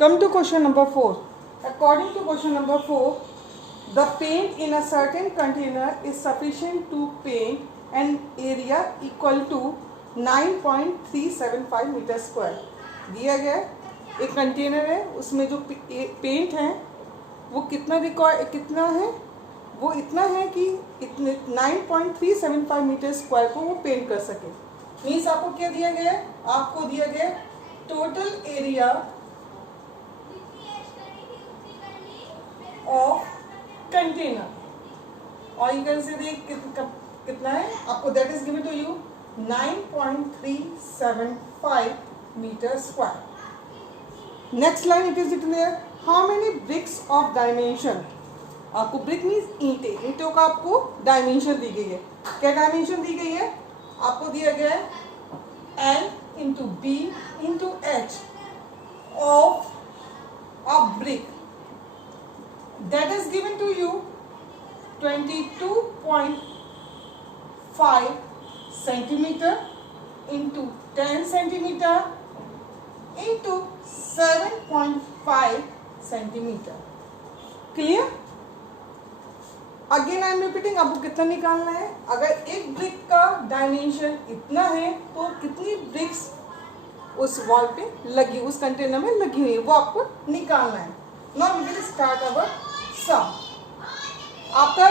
Come to question number 4. According to question number 4, the paint in a certain container is sufficient to paint an area equal to 9.375 metre square. दिया गया एक container है, उसमें जो paint है वो कितना है, वो इतना है कि इतने 9.375 मीटर स्क्वायर को वो पेंट कर सके. मीन्स आपको क्या दिया गया है, आपको दिया गया टोटल एरिया ऑफ कंटेनर और यू कैन से कितना है आपको, that is given to you 9.375 metre square. Next line it is written there, how many bricks of dimension. आपको ब्रिक मीन्स ईंटों का आपको डायमेंशन दी गई है. क्या डायमेंशन दी गई है, आपको दिया गया है L into b into h of a brick. That is given to you 22.5 centimeter into 10 centimeter into 7.5 centimeter. Clear? Again I am repeating, आपको कितना निकालना है. अगर एक ब्रिक का डायमेंशन इतना है तो कितनी ब्रिक्स उस वॉल पे लगी, उस कंटेनर में लगी हुई है, वो आपको निकालना है. Now we will start our sum. After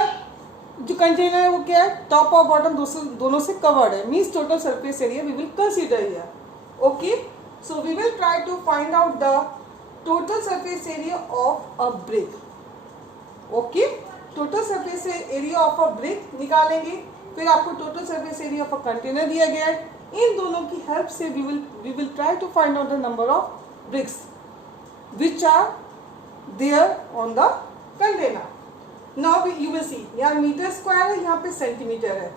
जो कंटेनर है वो क्या है, टॉप और बॉटम दोनों से कवर्ड है, means total surface area we will consider here. Okay, so we will try to find out the total surface area of a brick. Okay, total surface area of a brick निकालेंगे, फिर आपको total surface area of a container दिया गया है. इन दोनों की help से we will try to find out the number of bricks which are there on the container. Now you will see, यहाँ मीटर स्क्वायर है, यहाँ पे सेंटीमीटर है,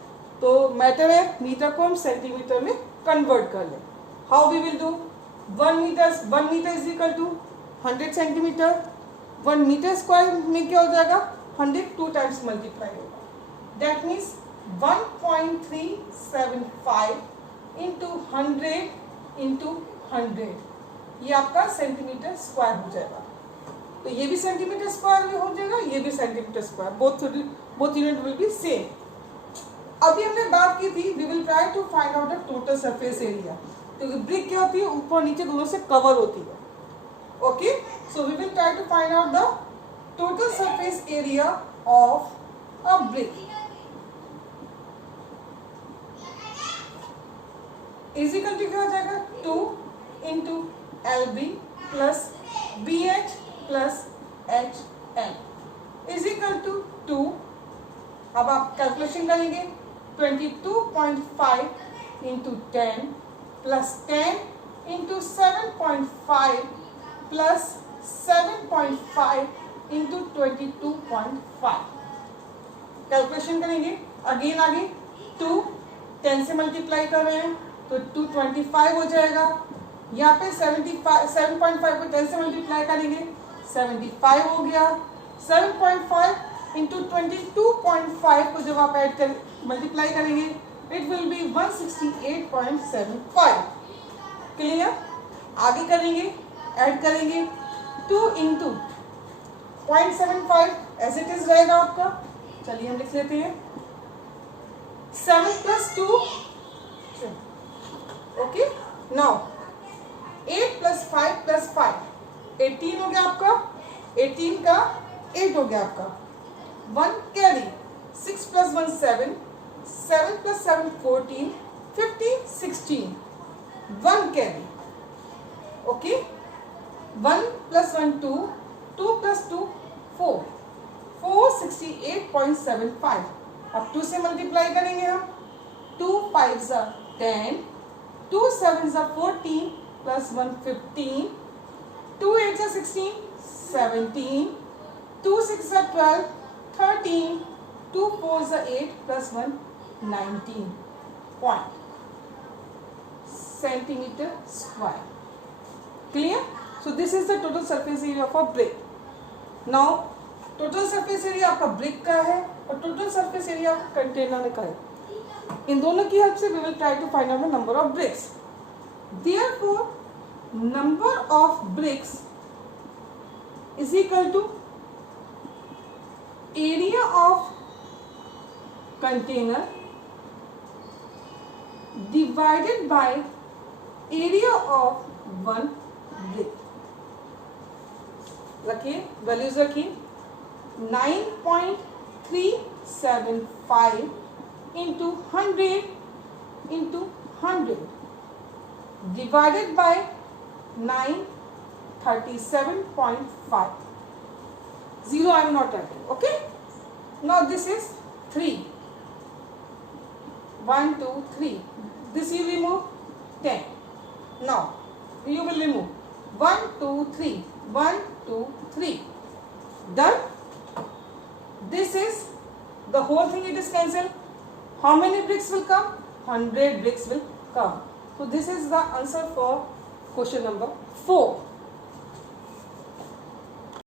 तो मैटर है मीटर को हम सेंटीमीटर में कन्वर्ट कर लें. How we will do, 1 metre is equal to 100 centimetre. 1 metre square में क्या हो जाएगा, 100 2 टाइम्स मल्टीप्लाई होगा. दैट मीन्स 1.375 इंटू 100 इंटू 100, ये आपका सेंटीमीटर स्क्वायर हो जाएगा. तो ये भी सेंटीमीटर स्क्वायर हो जाएगा, ये भी centimetre square, both unit will be same. अभी हमने बात की थी, we will try to find out the total surface area. तो ब्रिक क्या होती है, ऊपर नीचे दोनों से कवर होती है. Okay, so we will try to find out the total surface area of a brick. Is equal to क्या हो जाएगा, 2 into LB plus BH plus HM is equal to 2. अब आप कैलकुलेशन करेंगे, 22.5 into 10 plus 10 into 7.5 plus 7.5 into 22.5. Calculation करेंगे again, आगे 2 10 से multiply कर रहे हैं तो 225 हो जाएगा. यहाँ पे 7.5 को 10 से मल्टीप्लाई करेंगे 75 हो गया. 7.5 इंटू 22.5 को जब आप ऐड कर मल्टीप्लाई करेंगे इट विल बी 168.75. क्लियर? आगे करेंगे, ऐड करेंगे 2 इंटू 0.75 एज इट इज रहेगा आपका. चलिए हम लिख लेते हैं 7 plus 2. Okay, now 8 plus 5 plus 5 18 हो गया आपका. 18 का 8 हो गया आपका. 1 carry, 6 plus 1 7, 7 plus 7 14, 15 16. 1 carry. Okay, 1 plus 1 2, 2 plus 2 4, 468.75. अब 2 से मल्टीप्लाई करेंगे हम, 2 5 ज़ा 10, 2 7 ज़ा 14 प्लस 1 15, 2 8 ज़ा 16 17, 2 6 ज़ा 12 13, 2 4 ज़ा 8 plus 1 19 point centimetre square. Clear? So this is the total surface area of a brick. Now total surface area आपका ब्रिक का है और टोटल सरफेस एरिया आपका कंटेनर का है. इन दोनों की हेल्प से we will try to find out the number of bricks. Therefore, number of bricks is equal to area of container divided by area of one brick. रखिए, values रखिए, 9.375 into 100 into 100 divided by 937.5. 0 I am not adding. Okay. Now this is 3. 1, 2, 3. This you remove 10. Now you will remove 1, 2, 3. 1, 2, 3. Done. This is the whole thing. It is cancelled. How many bricks will come? 100 bricks will come. So this is the answer for question number 4.